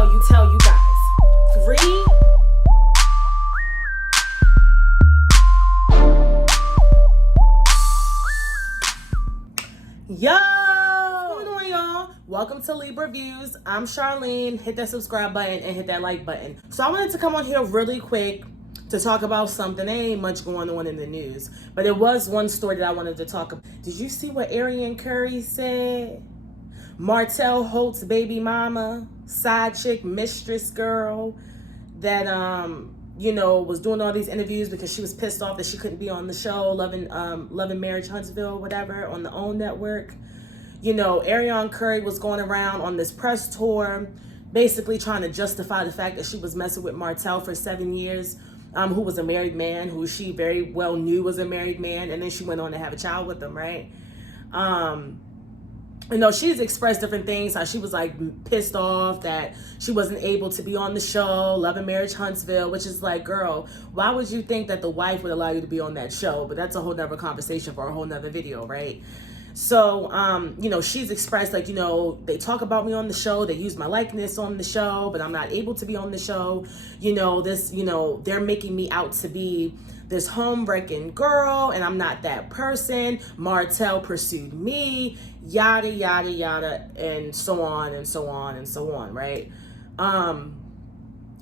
tell you guys. 3. Yo, what's going on, y'all? Welcome to Libraviewss. I'm Charlene. Hit that subscribe button and hit that like button. So I wanted to come on here really quick to talk about something. There ain't much going on in the news, but there was one story that I wanted to talk about. Did you see what Arionne-Curry said? Martell, Holt's baby mama, side chick, mistress girl that was doing all these interviews because she was pissed off that she couldn't be on the show Loving Marriage Huntsville, whatever, on the OWN network. Arionne-Curry was going around on this press tour basically trying to justify the fact that she was messing with Martell for 7 years, who was a married man, who she very well knew was a married man, and then she went on to have a child with him, right? She's expressed different things, how she was like pissed off that she wasn't able to be on the show, Loving Marriage Huntsville, which is like, girl, why would you think that the wife would allow you to be on that show? But that's a whole nother conversation for a whole nother video, right? So, she's expressed like, they talk about me on the show, they use my likeness on the show, but I'm not able to be on the show. They're making me out to be this home-wrecking girl, and I'm not that person. Martell pursued me, yada, yada, yada, and so on, and so on, and so on, right?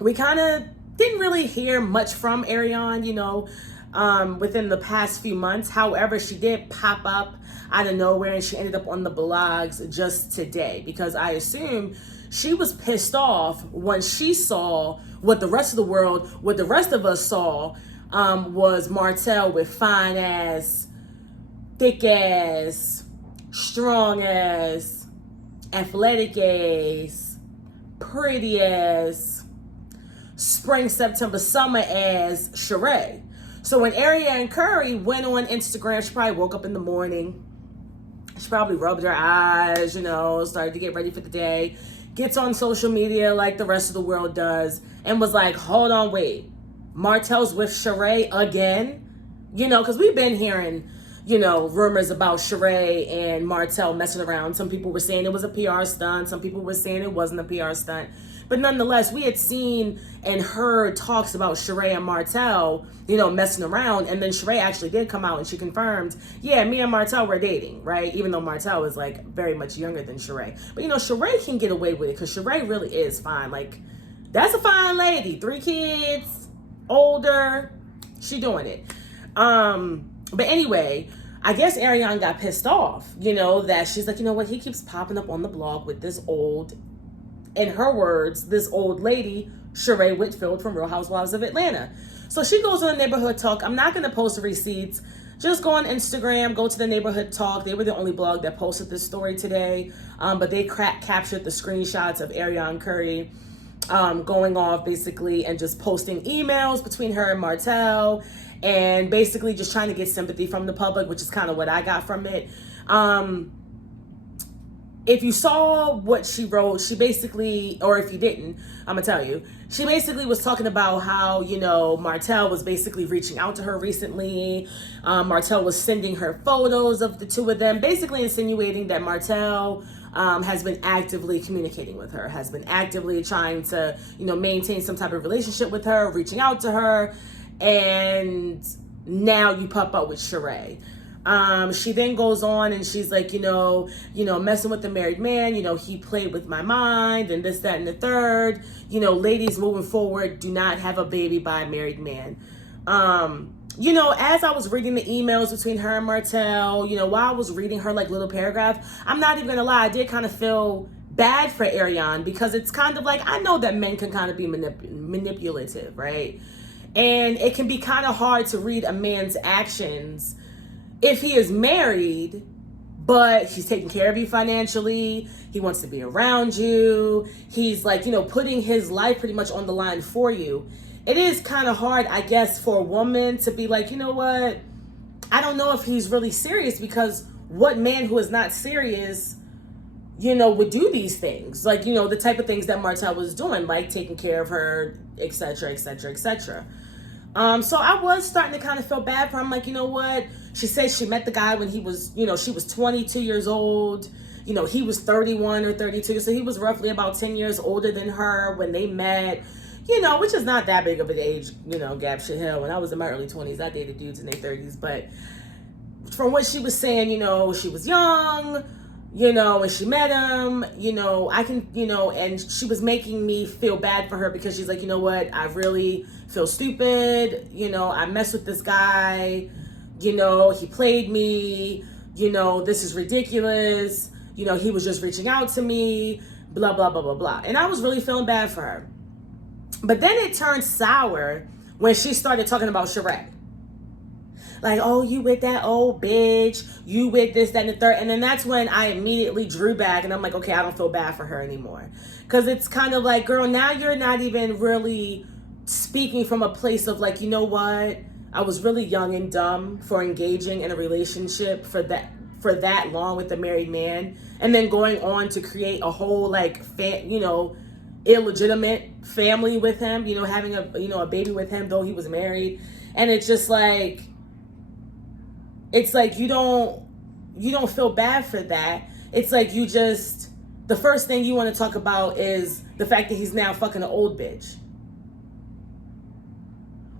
We kind of didn't really hear much from Arionne, within the past few months. However, she did pop up out of nowhere, and she ended up on the blogs just today, because I assume she was pissed off when she saw what the rest of us saw, was Martell with fine ass, thick ass, strong ass, athletic ass, pretty ass, spring, September, summer ass Sheree. So when Arionne-Curry went on Instagram, she probably woke up in the morning, she probably rubbed her eyes, started to get ready for the day, gets on social media like the rest of the world does, and was like, hold on, wait, Martell's with Sheree again? Because we've been hearing, rumors about Sheree and Martell messing around. Some people were saying it was a PR stunt. Some people were saying it wasn't a PR stunt. But nonetheless, we had seen and heard talks about Sheree and Martell, messing around. And then Sheree actually did come out and she confirmed, yeah, me and Martell were dating, right? Even though Martell is like very much younger than Sheree. But, Sheree can get away with it because Sheree really is fine. Like, that's a fine lady. 3 kids, older, she doing it. But anyway, I guess Arionne got pissed off, that she's like, what, he keeps popping up on the blog with this old, in her words, this old lady, Sheree Whitfield from Real Housewives of Atlanta. So she goes on the Neighborhood Talk. I'm not going to post the receipts. Just go on Instagram, go to the Neighborhood Talk. They were the only blog that posted this story today. But they captured the screenshots of Arionne-Curry going off basically and just posting emails between her and Martell and basically just trying to get sympathy from the public, which is kind of what I got from it. If you saw what she wrote, she basically, or if you didn't, I'm gonna tell you, she basically was talking about how, Martell was basically reaching out to her recently. Martell was sending her photos of the two of them, basically insinuating that Martell has been actively communicating with her, has been actively trying to, maintain some type of relationship with her, reaching out to her, and now you pop up with Sheree. She then goes on and she's like, messing with the married man, he played with my mind and this, that, and the third. Ladies moving forward, do not have a baby by a married man. As I was reading the emails between her and Martell, while I was reading her like little paragraph, I'm not even gonna lie, I did kind of feel bad for Arionne, because it's kind of like, I know that men can kind of be manipulative, right? And it can be kind of hard to read a man's actions if he is married, but he's taking care of you financially, he wants to be around you, he's like, putting his life pretty much on the line for you. It is kind of hard, I guess, for a woman to be like, what, I don't know if he's really serious, because what man who is not serious, would do these things? Like, the type of things that Martell was doing, like taking care of her, etc., etc., etc. So I was starting to kind of feel bad for him. Like, what? She said she met the guy when he was, she was 22 years old. You know, he was 31 or 32, so he was roughly about 10 years older than her when they met, you know, which is not that big of an age, you know, gap. Shit, hell, when I was in my early 20s, I dated dudes in their 30s. But from what she was saying, you know, she was young, you know, when she met him, you know, I can, you know, and she was making me feel bad for her because she's like, you know what, I really feel stupid, you know, I messed with this guy, you know, he played me, you know, this is ridiculous, you know, he was just reaching out to me, blah, blah, blah, blah, blah. And I was really feeling bad for her. But then it turned sour when she started talking about Sheree. Like, oh, you with that old bitch, you with this, that, and the third. And then that's when I immediately drew back and I'm like, okay, I don't feel bad for her anymore. Because it's kind of like, girl, now you're not even really speaking from a place of like, you know what? I was really young and dumb for engaging in a relationship for that long with a married man. And then going on to create a whole like, you know, illegitimate family with him, you know, having a baby with him, though he was married. And it's just like, it's like you don't feel bad for that. It's like you just, the first thing you want to talk about is the fact that he's now fucking an old bitch.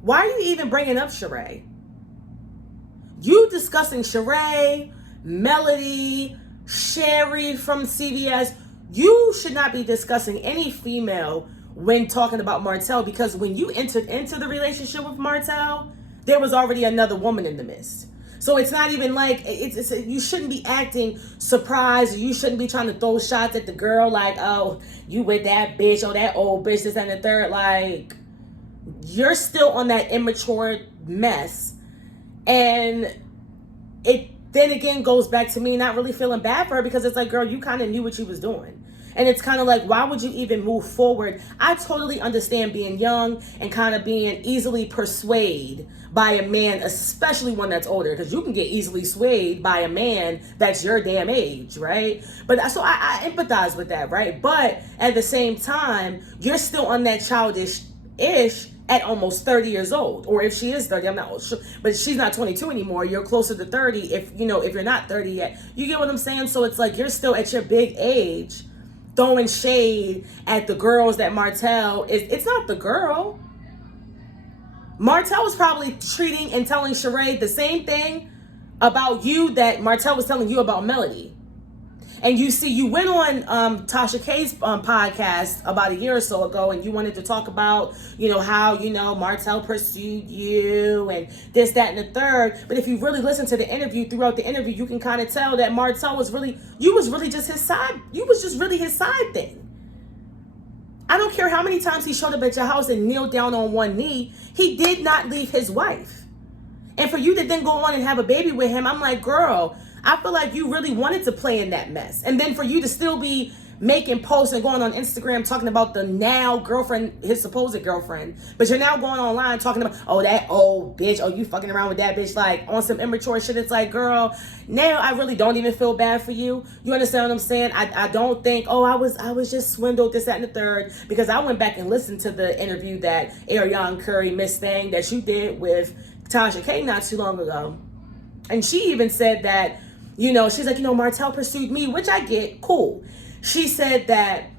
Why are you even bringing up Sheree? You discussing Sheree, Melody, Sheree from CVS. You should not be discussing any female when talking about Martell, because when you entered into the relationship with Martell, there was already another woman in the midst. So it's not even like, you shouldn't be acting surprised. Or you shouldn't be trying to throw shots at the girl like, oh, you with that bitch, or that old bitch, this and the third. Like, you're still on that immature mess. And it then again goes back to me not really feeling bad for her, because it's like, girl, you kind of knew what you was doing. And it's kind of like, why would you even move forward? I totally understand being young and kind of being easily persuaded by a man, especially one that's older, because you can get easily swayed by a man that's your damn age, right? But so I empathize with that, right? But at the same time, you're still on that childish-ish at almost 30 years old. Or if she is 30, I'm not sure, but she's not 22 anymore. You're closer to 30 if you're not 30 yet. You get what I'm saying? So it's like you're still at your big age throwing shade at the girls that Martell is. It's not the girl. Martell was probably treating and telling Sheree the same thing about you that Martell was telling you about Melody. And you see, you went on Tasha K's podcast about a year or so ago, and you wanted to talk about, how, Martell pursued you and this, that, and the third. But if you really listen to the interview, throughout the interview, you can kind of tell that Martell was really just his side. You was just really his side thing. I don't care how many times he showed up at your house and kneeled down on one knee. He did not leave his wife. And for you to then go on and have a baby with him, I'm like, girl, I feel like you really wanted to play in that mess. And then for you to still be making posts and going on Instagram talking about the now girlfriend, his supposed girlfriend, but you're now going online talking about, oh, that old bitch, oh, you fucking around with that bitch, like on some immature shit. It's like, girl, now I really don't even feel bad for you. You understand what I'm saying? I don't think, oh, I was just swindled, this, that, and the third, because I went back and listened to the interview that Arionne-Curry, Miss Thing, that you did with Tasha K not too long ago. And she even said that, she's like, Martell pursued me, which I get, cool. She said that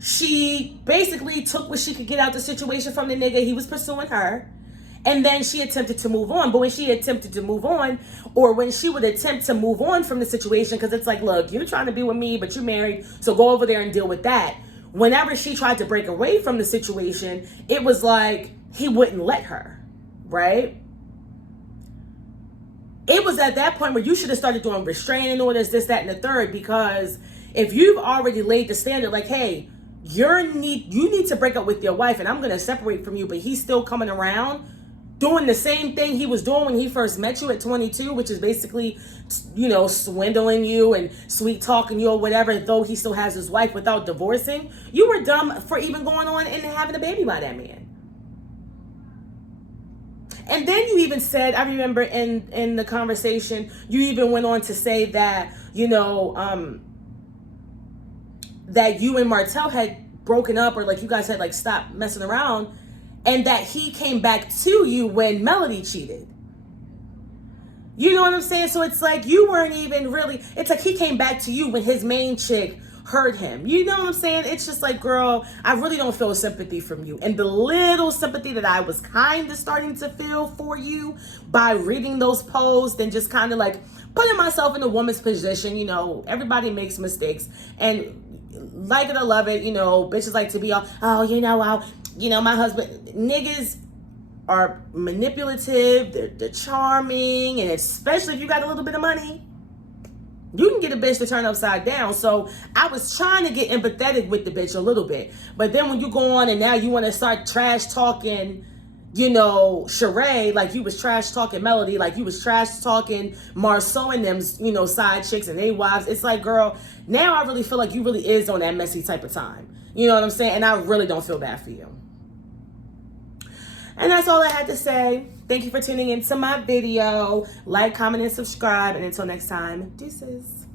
she basically took what she could get out the situation from the nigga. He was pursuing her. And then she attempted to move on. But when she attempted to move on, or when she would attempt to move on from the situation, because it's like, look, you're trying to be with me, but you're married, so go over there and deal with that. Whenever she tried to break away from the situation, it was like he wouldn't let her, right? It was at that point where you should have started doing restraining orders, this, that, and the third, because if you've already laid the standard, like, hey, you need to break up with your wife and I'm going to separate from you, but he's still coming around doing the same thing he was doing when he first met you at 22, which is basically, swindling you and sweet talking you or whatever, though he still has his wife without divorcing. You were dumb for even going on and having a baby by that man. And then you even said, I remember in the conversation, you even went on to say that, that you and Martell had broken up, or like you guys had like stopped messing around, and that he came back to you when Melody cheated. You know what I'm saying? So it's like you weren't even really, it's like he came back to you when his main chick hurt him. You know what I'm saying? It's just like, girl, I really don't feel sympathy from you. And the little sympathy that I was kind of starting to feel for you by reading those posts and just kind of like putting myself in a woman's position, you know, everybody makes mistakes. And like it or love it, you know, bitches like to be all, oh, my husband, niggas are manipulative, they're charming, and especially if you got a little bit of money, you can get a bitch to turn upside down. So I was trying to get empathetic with the bitch a little bit. But then when you go on and now you want to start trash talking, you know, Sheree, like you was trash talking Melody, like you was trash talking Marceau and them, you know, side chicks and they wives. It's like, girl, now I really feel like you really is on that messy type of time. You know what I'm saying? And I really don't feel bad for you. And that's all I had to say. Thank you for tuning into my video. Like, comment, and subscribe. And until next time, deuces.